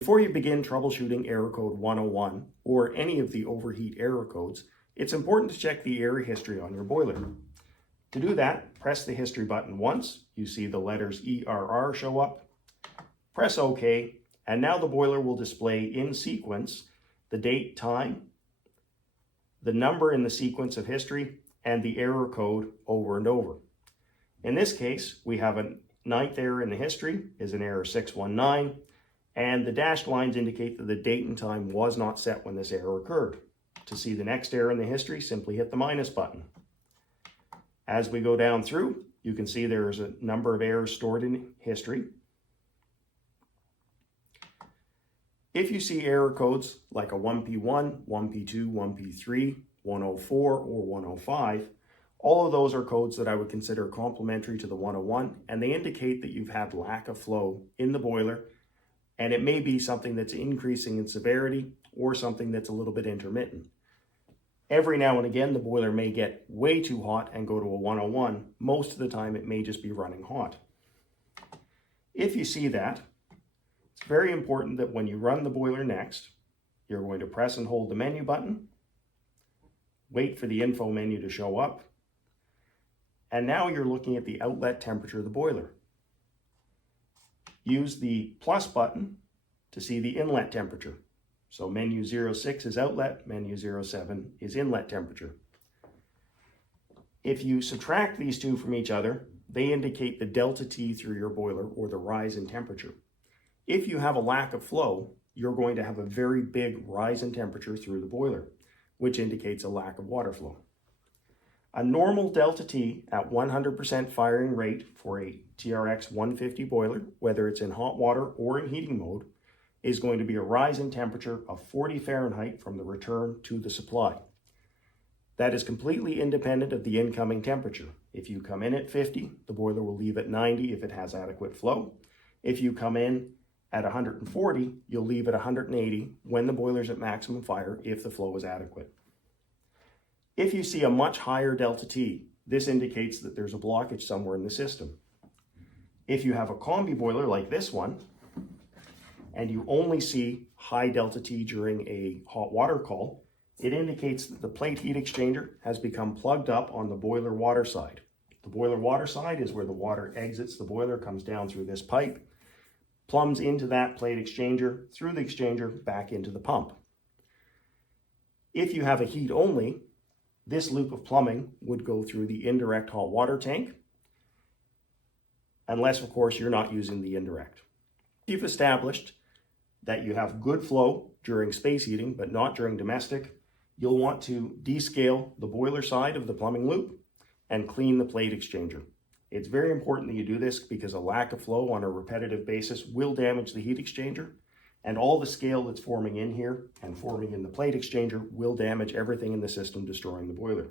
Before you begin troubleshooting error code 101 or any of the overheat error codes, it's important to check the error history on your boiler. To do that, press the history button once. You see the letters ERR show up. Press OK, and now the boiler will display in sequence the date, time, the number in the sequence of history, and the error code over and over. In this case, we have a 9th error in the history, is an error 619, and the dashed lines indicate that the date and time was not set when this error occurred. To see the next error in the history, simply hit the minus button. As we go down through, you can see there is a number of errors stored in history. If you see error codes like a 1P1, 1P2, 1P3, 104, or 105, all of those are codes that I would consider complementary to the 101, and they indicate that you've had lack of flow in the boiler, and it may be something that's increasing in severity or something that's a little bit intermittent. Every now and again, the boiler may get way too hot and go to a 101. Most of the time, it may just be running hot. If you see that, it's very important that when you run the boiler next, you're going to press and hold the menu button, wait for the info menu to show up, and now you're looking at the outlet temperature of the boiler. Use the plus button to see the inlet temperature. So menu 06 is outlet, menu 07 is inlet temperature. If you subtract these two from each other, they indicate the delta T through your boiler, or the rise in temperature. If you have a lack of flow, you're going to have a very big rise in temperature through the boiler, which indicates a lack of water flow. A normal delta T at 100% firing rate for a TRX 150 boiler, whether it's in hot water or in heating mode, is going to be a rise in temperature of 40 Fahrenheit from the return to the supply. That is completely independent of the incoming temperature. If you come in at 50, the boiler will leave at 90 if it has adequate flow. If you come in at 140, you'll leave at 180 when the boiler's at maximum fire if the flow is adequate. If you see a much higher delta T, this indicates that there's a blockage somewhere in the system. If you have a combi boiler like this one, and you only see high delta T during a hot water call, it indicates that the plate heat exchanger has become plugged up on the boiler water side. The boiler water side is where the water exits the boiler, comes down through this pipe, plumbs into that plate exchanger, through the exchanger, back into the pump. If you have a heat only, this loop of plumbing would go through the indirect hot water tank, unless, of course, you're not using the indirect. If you've established that you have good flow during space heating, but not during domestic, you'll want to descale the boiler side of the plumbing loop and clean the plate exchanger. It's very important that you do this because a lack of flow on a repetitive basis will damage the heat exchanger, and all the scale that's forming in here and forming in the plate exchanger will damage everything in the system, destroying the boiler.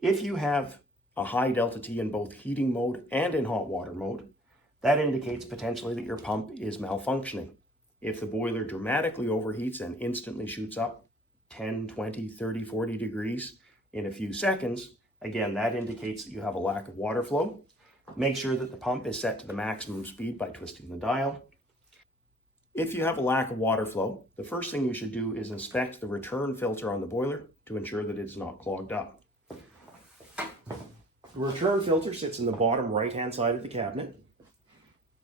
If you have a high delta T in both heating mode and in hot water mode, that indicates potentially that your pump is malfunctioning. If the boiler dramatically overheats and instantly shoots up 10, 20, 30, 40 degrees in a few seconds, again, that indicates that you have a lack of water flow. Make sure that the pump is set to the maximum speed by twisting the dial. If you have a lack of water flow, the first thing you should do is inspect the return filter on the boiler to ensure that it's not clogged up. The return filter sits in the bottom right-hand side of the cabinet.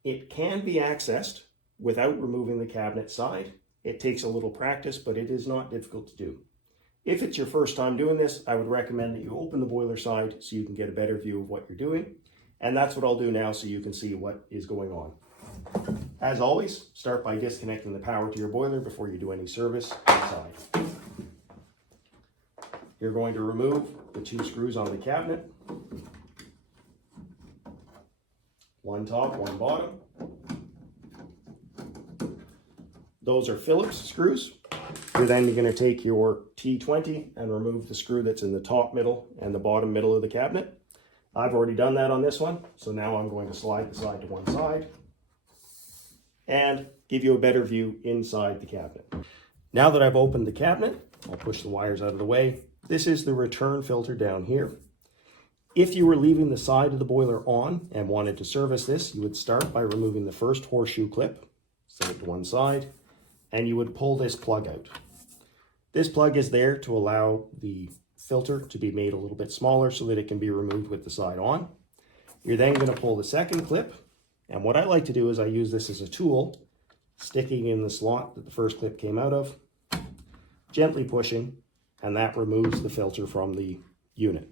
It can be accessed without removing the cabinet side. It takes a little practice, but it is not difficult to do. If it's your first time doing this, I would recommend that you open the boiler side so you can get a better view of what you're doing. And that's what I'll do now so you can see what is going on. As always, start by disconnecting the power to your boiler before you do any service inside. You're going to remove the 2 screws on the cabinet. One top, one bottom. Those are Phillips screws. You're then going to take your T20 and remove the screw that's in the top middle and the bottom middle of the cabinet. I've already done that on this one, so now I'm going to slide the side to one side and give you a better view inside the cabinet. Now that I've opened the cabinet, I'll push the wires out of the way. This is the return filter down here. If you were leaving the side of the boiler on and wanted to service this, you would start by removing the first horseshoe clip, set it to one side, and you would pull this plug out. This plug is there to allow the filter to be made a little bit smaller so that it can be removed with the side on. You're then going to pull the second clip, and what I like to do is I use this as a tool, sticking in the slot that the first clip came out of, gently pushing, and that removes the filter from the unit.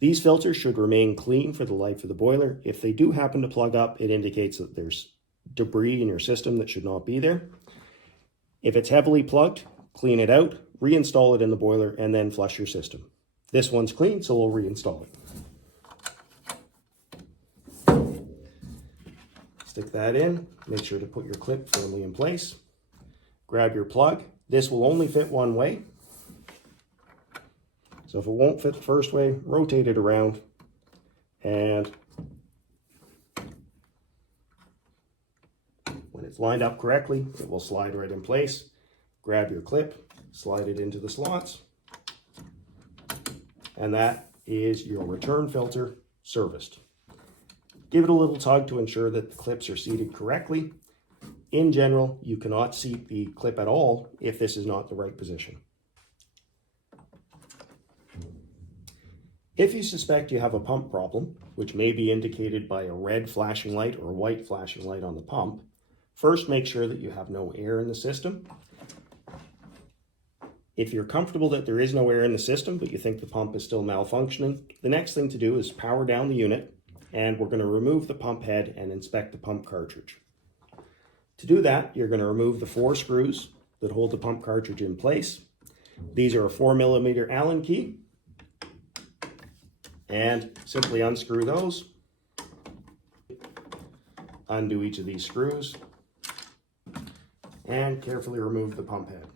These filters should remain clean for the life of the boiler. If they do happen to plug up, it indicates that there's debris in your system that should not be there. If it's heavily plugged, clean it out, reinstall it in the boiler, and then flush your system. This one's clean, so we'll reinstall it. Stick that in, make sure to put your clip firmly in place. Grab your plug. This will only fit one way. So if it won't fit the first way, rotate it around, and when it's lined up correctly, it will slide right in place. Grab your clip, slide it into the slots, and that is your return filter serviced. Give it a little tug to ensure that the clips are seated correctly. In general, you cannot seat the clip at all if this is not the right position. If you suspect you have a pump problem, which may be indicated by a red flashing light or a white flashing light on the pump, first make sure that you have no air in the system. If you're comfortable that there is no air in the system, but you think the pump is still malfunctioning, the next thing to do is power down the unit, and we're going to remove the pump head and inspect the pump cartridge. To do that, you're going to remove the 4 screws that hold the pump cartridge in place. These are a 4mm Allen key, and simply unscrew those. Undo each of these screws, and carefully remove the pump head.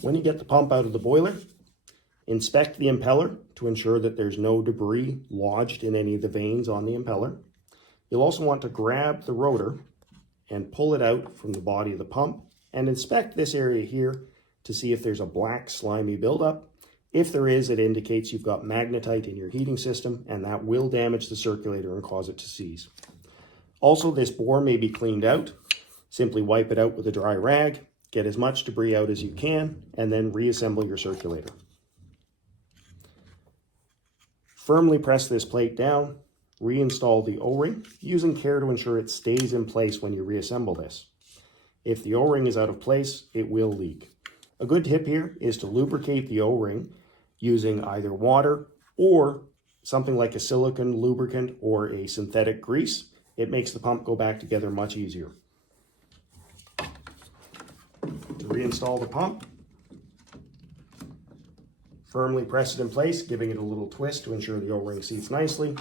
When you get the pump out of the boiler, inspect the impeller to ensure that there's no debris lodged in any of the vanes on the impeller. You'll also want to grab the rotor and pull it out from the body of the pump and inspect this area here to see if there's a black slimy buildup. If there is, it indicates you've got magnetite in your heating system, and that will damage the circulator and cause it to seize. Also, this bore may be cleaned out. Simply wipe it out with a dry rag. Get as much debris out as you can, and then reassemble your circulator. Firmly press this plate down, reinstall the O-ring, using care to ensure it stays in place when you reassemble this. If the O-ring is out of place, it will leak. A good tip here is to lubricate the O-ring using either water or something like a silicone lubricant or a synthetic grease. It makes the pump go back together much easier. To reinstall the pump, firmly press it in place, giving it a little twist to ensure the O-ring seats nicely,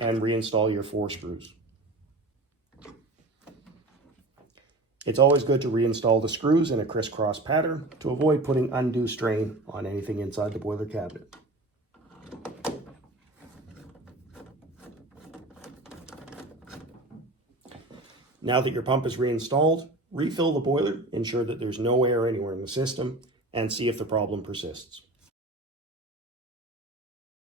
and reinstall your 4 screws. It's always good to reinstall the screws in a crisscross pattern to avoid putting undue strain on anything inside the boiler cabinet. Now that your pump is reinstalled, refill the boiler, ensure that there's no air anywhere in the system, and see if the problem persists.